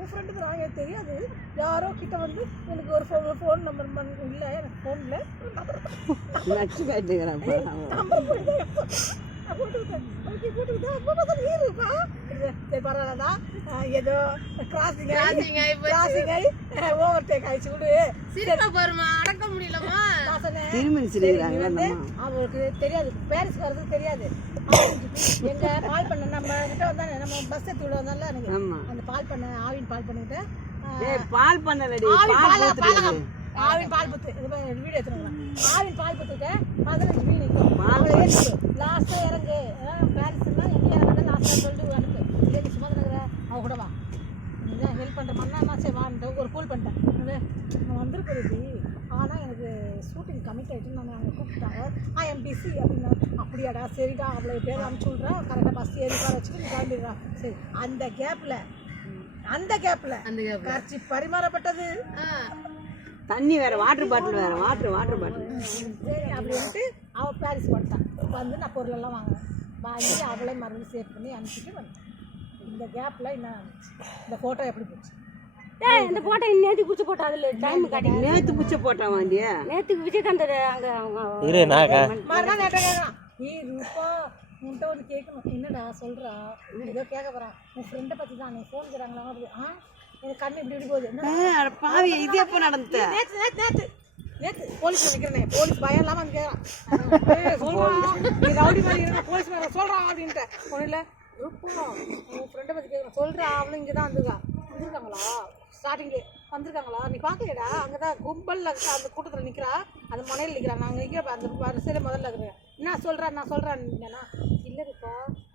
உன் ஃப்ரெண்டுக்கு நான் எனக்கு தெரியாது? யாரோ கிட்ட வந்து எனக்கு ஒரு ஃபோன் ஃபோன் நம்பர் மன் இல்லை எனக்கு ஃபோனில் நச்சு காட்டுகிறான் நம்பர் போட்டு போட்டுக்கிட்டேன் ஓகே போட்டுக்கிட்டேன் அப்போ பார்த்தா நீ இருப்பா சரி பரவாயில்லடா. அஹ் ஏதோ கிராசிங். கிராசிங் ஆகி ஓவர் டேக் ஆயிடுச்சு விடு. சிரிப்பா பாருமா அடக்க முடியலமா? வந்து அவளுக்கு தெரியாது. பேரிஸ் வர்றது தெரியாது. எங்க பால் பண்ண நம்ம கிட்ட வந்தானே நம்ம பஸ் எடுத்து எனக்கு ஆமா. அந்த பால் பண்ண ஆவின் பால் பண்ணிட்டு ஏய் பால் பண்ணலடி பால் பாலகம் ஆவின் பால் புத்து. இது வீடியோ எடுத்துருங்க ஆவின் பால் புத்துக்க பதினஞ்சு மீன் ஏறிச்சு லாஸ்ட்டாக இறங்கு. பேரிஸ்னா எங்கே இறங்குறது லாஸ்ட்டாக சொல்லிட்டு அனுப்பு. நீ சும்மா இருக்கிற அவ கூட வா. நீதான் ஹெல்ப் பண்ணுற மண்ணா நான் சரி வான்ட்டு ஒரு கூல் பண்ணிட்டேன். வந்திருக்கிறது ஆனால் எனக்கு ஷூட்டிங் கமிட் ஆகிட்டு நான் அவங்க கூப்பிட்டாங்க ஆ எம் பிசி அப்படின்னா அப்படியாடா சரிடா அவ்வளோ பேர் அனுப்பிச்சு விட்றேன் கரெக்டாக பஸ் ஏறி உட்கார வச்சுட்டு நீ கிளம்பிடுறா. சரி அந்த கேப்பில் அந்த கேப்பில் அந்த ல. காட்சி பரிமாறப்பட்டது. ஆ, தண்ணி வேற வாட்டர் பாட்டில் வேற வாட்டர் வாட்டர் பாட்டில் சரி அப்படின்ட்டு அவள் பாரிஸ் வந்துட்டான். வந்து நான் பொருளெல்லாம் வாங்கினேன். வாங்கி அவளே மறுபடியும் சேவ் பண்ணி அனுப்பிச்சிட்டு வந்தேன். இந்த கேப்பில் என்ன இந்த ஃபோட்டோ எப்படி போச்சு? ஏய் இந்த போட்டோ நேற்று பிடிச்சி போட்டா அதில் டைம் காட்டி நேத்து புச்ச போட்டான் வாண்டிய விஜயகாந்த் அங்கே இரு நான் கா- மறுநாள் நேற்று கேட்குறான். ஏ ரூபா உன்கிட்ட ஒன்று கேட்கணும். என்னடா சொல்கிறா ஏதோ கேட்க போகிறான் உன் ஃப்ரெண்டை தான் நீ ஃபோன் செய்கிறாங்களா ஆ? எனக்கு கண்ணு இப்படி இப்படி போகுது. என்ன பாவி இது எப்போ நடந்த நேத்து நேத்து நேத்து. நேத்து போலீஸ் நினைக்கிறேன் போலீஸ் பயம் இல்லாம வந்து கேட்கறான் சொல்றான் நீ ரவுடி மாதிரி இருக்க போலீஸ் மேல சொல்றான் அப்படின்ட்டு இல்லை. ரூபா உன் ஃப்ரெண்டை பத்தி கேட்குறேன் சொல்றா. அவளும் இங்கே தான் வந்துருக்கா. வந்திருக்காங்களா? ஸ்டார்டிங்லே வந்திருக்காங்களா? நீ பார்க்கலையடா? அங்கே தான் கும்பலில் அந்த கூட்டத்தில் நிற்கிறா அந்த மனையில் நிற்கிறா நாங்கள் நிற்கிற அந்த வரிசையில் முதல்ல இருக்கிறேன். என்ன சொல்கிறா நான் சொல்கிறேன் இல்லைனா இல்லைப்பா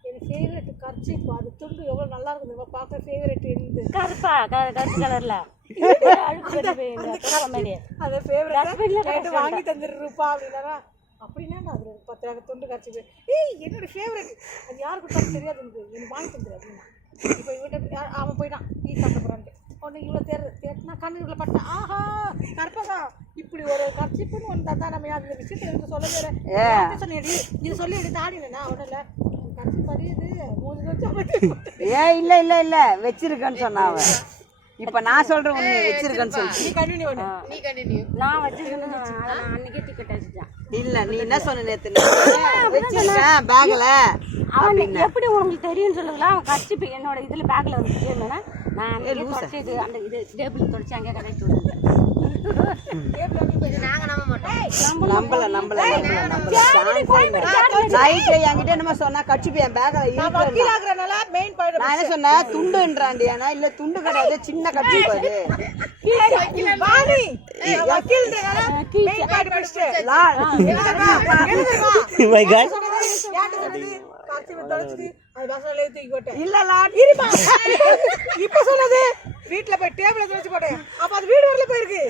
எனக்கு ஃபேவரெட் கர்ச்சிப்பா. அது துண்டு எவ்வளோ நல்லா இருக்குது பார்க்க ஃபேவரெட் இருந்து. கருப்பா கருப்பு கலர்ல. அது ஃபேவரட் வாங்கி தந்துடுறப்பா அப்படின்னா அப்படின்னா நான் அது? பத்து ரூபா துண்டு கரைச்சி ஏய் என்னோட ஃபேவரட் அது யார் கொடுத்தாலும் தெரியாது எனக்கு. வாங்கி தந்துடு அப்படின்னா. இப்போ இவன்கிட்ட அவன் போயிட்டான். டீ சாப்பிட போகிறான்ட்டு ஒன்று இவ்வளோ தேர் தேட்டினா கண்ணு இவ்வளோ பட்டேன் ஆஹா கற்பகா இப்படி ஒரு கர்ச்சிப்புன்னு ஒன்று தான் நம்ம அந்த விஷயத்தை எனக்கு சொல்ல வேற. சொன்னேன் இது சொல்லி எடுத்து ஆடினா ஒன்றும் இல்லை ஏ இல்ல இல்ல இல்ல. வச்சிருக்கேன்னு சொன்னா அவன் இப்ப நான் சொல்றேன் உண்மை வச்சிருக்கேன்னு சொல்லு நீ கண்டினியூ பண்ணு. நீ கண்டினியூ நான் வச்சிருக்கேன். அன்னைக்கே டிக்கெட் அடிச்சிட்டேன். இல்ல நீ என்ன சொன்ன நேத்து? வச்சிருக்கேன் பேக்ல அவன் எப்படி உங்களுக்கு தெரியும்னு சொல்லுங்களா அவன் கட்சி என்னோட இதுல பேக்ல வந்து இருந்தேன்னா நான் தொடச்சி இது அந்த இது டேபிள் தொடச்சி அங்கே கடைச்சி விடுவேன் நான் துண்டுன்றாண்டி ஆனா இல்ல துண்டு கிடையாது சின்ன கட்சி பாரு இப்ப சொன்னது? வீட்ல போய் டேபிள் வச்சு போட்டேன். அப்ப அது வீடு வரல போயிருக்கு.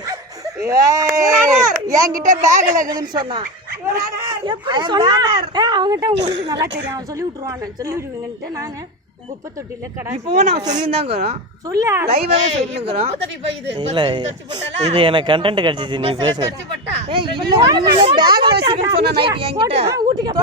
ஏய், என்கிட்ட பேக்ல இருக்குதுன்னு சொன்னான் ஏ அவங்ககிட்ட உங்களுக்கு நல்லா தெரியும். அவன் சொல்லி விட்டுருவான் சொல்லி விடுவீங்கன்ட்டு நான் குப்பை தொட்டியில கடை இப்பவும் நான் சொல்லியிருந்தாங்கிறோம். சொல்லு லைவாவே சொல்லிருக்கிறோம் முப்பத்தடி போய் இது இல்ல இது எனக்கு கண்டென்ட் கிடைச்சிச்சு நீ பேசு. பட்டா? ஏய் இல்ல பேக்ல வச்சுக்கன்னு சொன்ன நைட் என்கிட்ட. ஊட்டிக்க